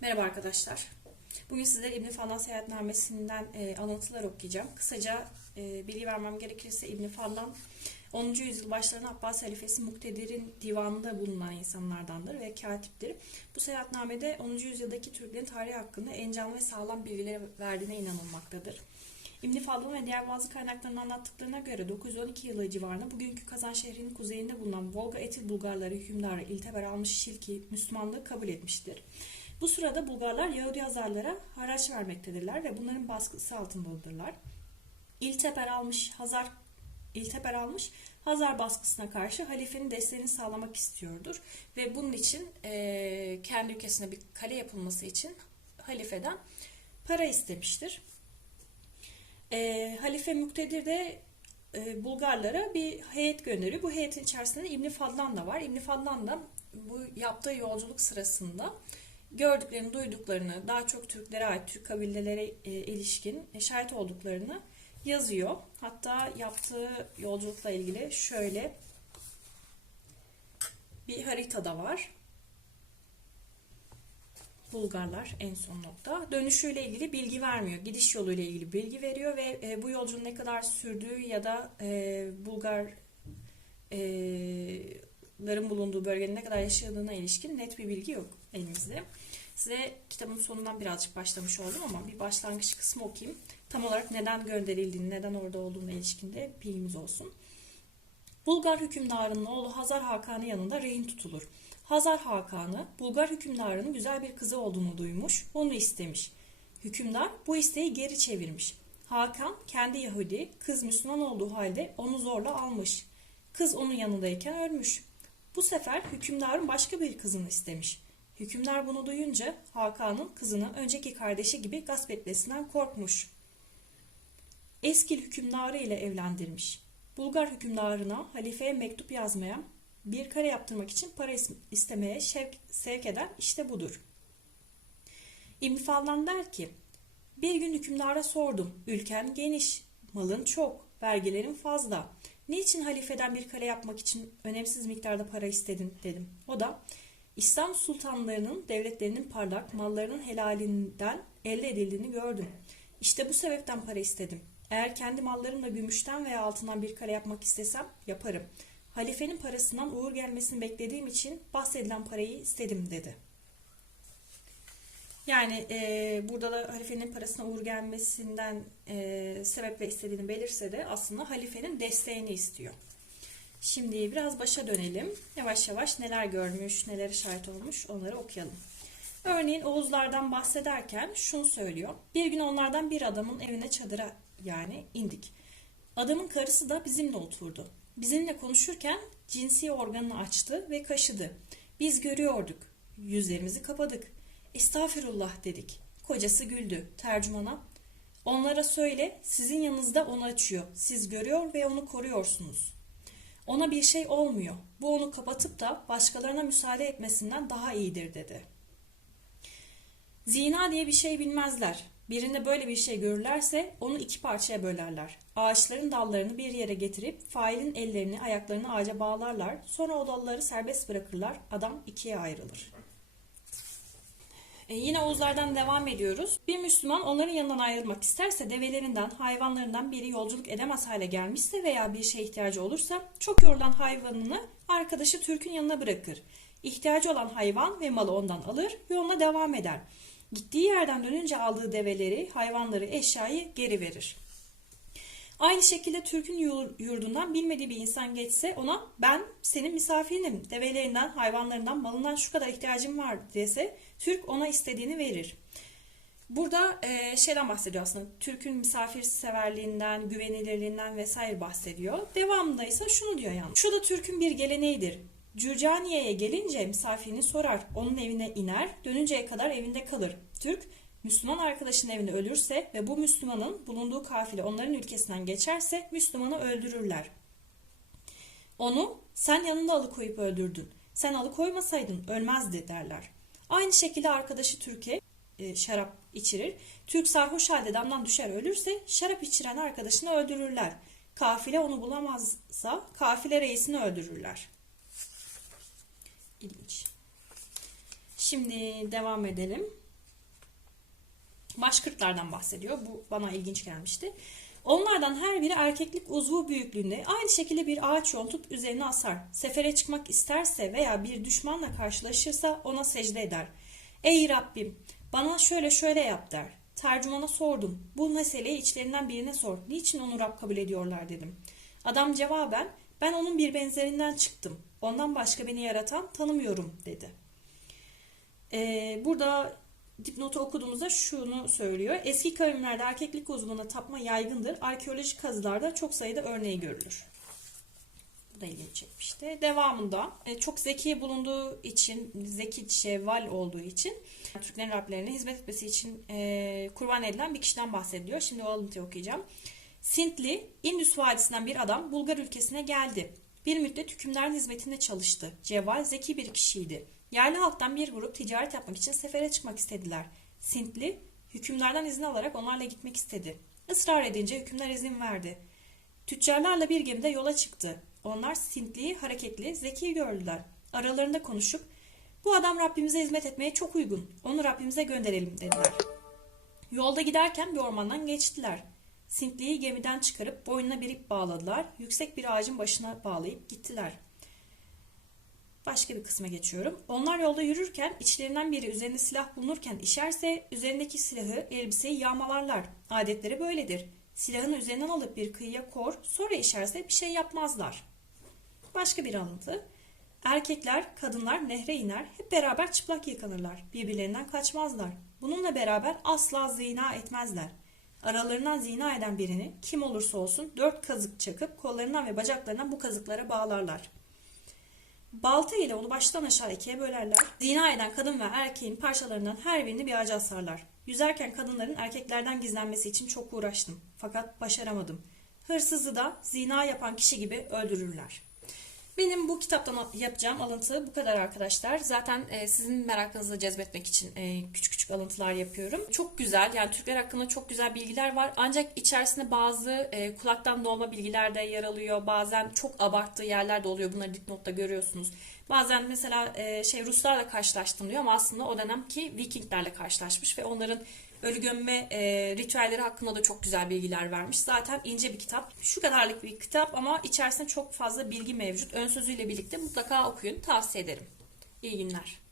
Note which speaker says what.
Speaker 1: Merhaba arkadaşlar. Bugün sizlere İbn Fallan seyahatnamesinden e, alıntılar okuyacağım. Kısaca e, bilgi vermem gerekirse İbn Fallan 10. yüzyıl başlarında Abbas halifesi Muktedir'in divanında bulunan insanlardandır ve katiptir. Bu seyahatnamede 10. yüzyıldaki Türklerin tarihi hakkında en canlı ve sağlam bilgiler verdiğine inanılmaktadır. İbn Fadıl ve diğer bazı kaynakların anlattıklarına göre 912 yılı civarında bugünkü Kazan şehrinin kuzeyinde bulunan Volga Etil Bulgarları hükümdarı İlteber almış Şilki Müslümanlığı kabul etmiştir. Bu sırada Bulgarlar Yahudi Hazarlara haraç vermektedirler ve bunların baskısı altındadırlar. İlteper almış Hazar İlteper almış Hazar baskısına karşı halifenin desteğini sağlamak istiyordur ve bunun için eee, kendi ülkesine bir kale yapılması için halifeden para istemiştir. Eee, Halife Muktedir de e, Bulgarlara bir heyet gönderiyor. Bu heyetin içerisinde İbni Fadlan da var. İbni Fadlan da bu yaptığı yolculuk sırasında gördüklerini, duyduklarını, daha çok Türklere ait, Türk kabilelere e, ilişkin e, şahit olduklarını yazıyor. Hatta yaptığı yolculukla ilgili şöyle bir harita da var. Bulgarlar en son nokta. Dönüşüyle ilgili bilgi vermiyor. Gidiş yoluyla ilgili bilgi veriyor ve e, bu yolculuğun ne kadar sürdüğü ya da Bulgar ların bulunduğu bölgenin ne kadar yaşadığına ilişkin net bir bilgi yok elimizde. Size kitabın sonundan birazcık başlamış oldum ama bir başlangıç kısmı okuyayım. Tam olarak neden gönderildiğini, neden orada olduğuna ilişkinde bilgimiz olsun. Bulgar hükümdarının oğlu Hazar Hakan'ı yanında rehin tutulur. Hazar Hakan'ı Bulgar hükümdarının güzel bir kızı olduğunu duymuş, onu istemiş. Hükümdar bu isteği geri çevirmiş. Hakan kendi Yahudi, kız Müslüman olduğu halde onu zorla almış. Kız onun yanındayken ölmüş. Bu sefer hükümdarın başka bir kızını istemiş. Hükümdar bunu duyunca Hakan'ın kızını önceki kardeşi gibi gasp etmesinden korkmuş. Eskil hükümdarı ile evlendirmiş. Bulgar hükümdarına halifeye mektup yazmaya, bir kare yaptırmak için para is- istemeye şevk, sevk eden işte budur. İbn Fallan der ki, bir gün hükümdara sordum, ülken geniş, malın çok, vergilerin fazla. Niçin halifeden bir kale yapmak için önemsiz miktarda para istedin dedim. O da İslam sultanlarının devletlerinin parlak mallarının helalinden elde edildiğini gördüm. İşte bu sebepten para istedim. Eğer kendi mallarımla gümüşten veya altından bir kale yapmak istesem yaparım. Halifenin parasından uğur gelmesini beklediğim için bahsedilen parayı istedim dedi. Yani e, burada da halifenin parasına uğur gelmesinden e, sebep ve istediğini belirse de aslında halifenin desteğini istiyor. Şimdi biraz başa dönelim. Yavaş yavaş neler görmüş, nelere şahit olmuş onları okuyalım. Örneğin Oğuzlardan bahsederken şunu söylüyor. Bir gün onlardan bir adamın evine çadıra yani indik. Adamın karısı da bizimle oturdu. Bizimle konuşurken cinsi organını açtı ve kaşıdı. Biz görüyorduk. Yüzlerimizi kapadık. Estağfirullah dedik. Kocası güldü. Tercümana Onlara söyle sizin yanınızda onu açıyor. Siz görüyor ve onu koruyorsunuz. Ona bir şey olmuyor. Bu onu kapatıp da başkalarına müsaade etmesinden daha iyidir dedi. Zina diye bir şey bilmezler. Birinde böyle bir şey görürlerse onu iki parçaya bölerler. Ağaçların dallarını bir yere getirip failin ellerini ayaklarını ağaca bağlarlar. Sonra o dalları serbest bırakırlar. Adam ikiye ayrılır. E, yine Oğuzlardan devam ediyoruz. Bir Müslüman onların yanından ayrılmak isterse develerinden, hayvanlarından biri yolculuk edemez hale gelmişse veya bir şeye ihtiyacı olursa çok yorulan hayvanını arkadaşı Türk'ün yanına bırakır. İhtiyacı olan hayvan ve malı ondan alır, yoluna devam eder. Gittiği yerden dönünce aldığı develeri, hayvanları, eşyayı geri verir. Aynı şekilde Türk'ün yur- yurdundan bilmediği bir insan geçse ona ben senin misafirinim, develerinden, hayvanlarından, malından şu kadar ihtiyacım var dese Türk ona istediğini verir. Burada e, şeyden bahsediyor aslında. Türk'ün misafirseverliğinden, güvenilirliğinden vesaire bahsediyor. Devamında ise şunu diyor yani. Şu da Türk'ün bir geleneğidir. Cürcaniye'ye gelince misafirini sorar. Onun evine iner, dönünceye kadar evinde kalır. Türk, Müslüman arkadaşının evinde ölürse ve bu Müslümanın bulunduğu kafile onların ülkesinden geçerse Müslümanı öldürürler. Onu sen yanında alıkoyup öldürdün. Sen alıkoymasaydın ölmezdi derler. Aynı şekilde arkadaşı Türkiye e, şarap içirir. Türk sarhoş halde damdan düşer ölürse şarap içiren arkadaşını öldürürler. Kafile onu bulamazsa kafile reisini öldürürler. İlginç. Şimdi devam edelim. Başkırtlardan bahsediyor. Bu bana ilginç gelmişti. Onlardan her biri erkeklik uzvu büyüklüğünde aynı şekilde bir ağaç yontup üzerine asar. Sefere çıkmak isterse veya bir düşmanla karşılaşırsa ona secde eder. Ey Rabbim bana şöyle şöyle yap der. Tercümana sordum. Bu meseleyi içlerinden birine sor. Niçin onu Rab kabul ediyorlar dedim. Adam cevaben ben onun bir benzerinden çıktım. Ondan başka beni yaratan tanımıyorum dedi. Ee, burada dipnotu okuduğumuzda şunu söylüyor. Eski kavimlerde erkeklik uzvuna tapma yaygındır. Arkeolojik kazılarda çok sayıda örneği görülür. Bu da ilgimi çekmişti. Devamında e, çok zeki bulunduğu için, zeki şevval olduğu için Türklerin Rablerine hizmet etmesi için e, kurban edilen bir kişiden bahsediliyor. Şimdi o alıntıyı okuyacağım. Sintli, Indus Vadisi'nden bir adam Bulgar ülkesine geldi. Bir müddet hükümlerin hizmetinde çalıştı. Cevval zeki bir kişiydi. Yerli halktan bir grup ticaret yapmak için sefere çıkmak istediler. Sintli, hükümlerden izin alarak onlarla gitmek istedi. Israr edince hükümler izin verdi. Tüccarlarla bir gemide yola çıktı. Onlar Sintli'yi hareketli, zeki gördüler. Aralarında konuşup, bu adam Rabbimize hizmet etmeye çok uygun, onu Rabbimize gönderelim dediler. Yolda giderken bir ormandan geçtiler. Sintli'yi gemiden çıkarıp boynuna bir ip bağladılar. Yüksek bir ağacın başına bağlayıp gittiler. Başka bir kısma geçiyorum. Onlar yolda yürürken içlerinden biri üzerinde silah bulunurken işerse üzerindeki silahı, elbiseyi yağmalarlar. Adetleri böyledir. Silahını üzerinden alıp bir kıyıya kor, sonra işerse bir şey yapmazlar. Başka bir alıntı. Erkekler, kadınlar nehre iner, hep beraber çıplak yıkanırlar. Birbirlerinden kaçmazlar. Bununla beraber asla zina etmezler. Aralarından zina eden birini kim olursa olsun dört kazık çakıp kollarından ve bacaklarından bu kazıklara bağlarlar. Balta ile onu baştan aşağı ikiye bölerler. Zina eden kadın ve erkeğin parçalarından her birini bir ağaca asarlar. Yüzerken kadınların erkeklerden gizlenmesi için çok uğraştım. Fakat başaramadım. Hırsızı da zina yapan kişi gibi öldürürler. Benim bu kitaptan yapacağım alıntı bu kadar arkadaşlar. Zaten e, sizin merakınızı cezbetmek için e, küçük küçük alıntılar yapıyorum. Çok güzel yani Türkler hakkında çok güzel bilgiler var. Ancak içerisinde bazı e, kulaktan dolma bilgiler de yer alıyor. Bazen çok abarttığı yerler de oluyor. Bunları dipnotta görüyorsunuz. Bazen mesela e, şey Ruslarla karşılaştım diyor ama aslında o dönemki Vikinglerle karşılaşmış ve onların ölü gömme e, ritüelleri hakkında da çok güzel bilgiler vermiş. Zaten ince bir kitap. Şu kadarlık bir kitap ama içerisinde çok fazla bilgi mevcut. Ön sözüyle birlikte mutlaka okuyun. Tavsiye ederim. İyi günler.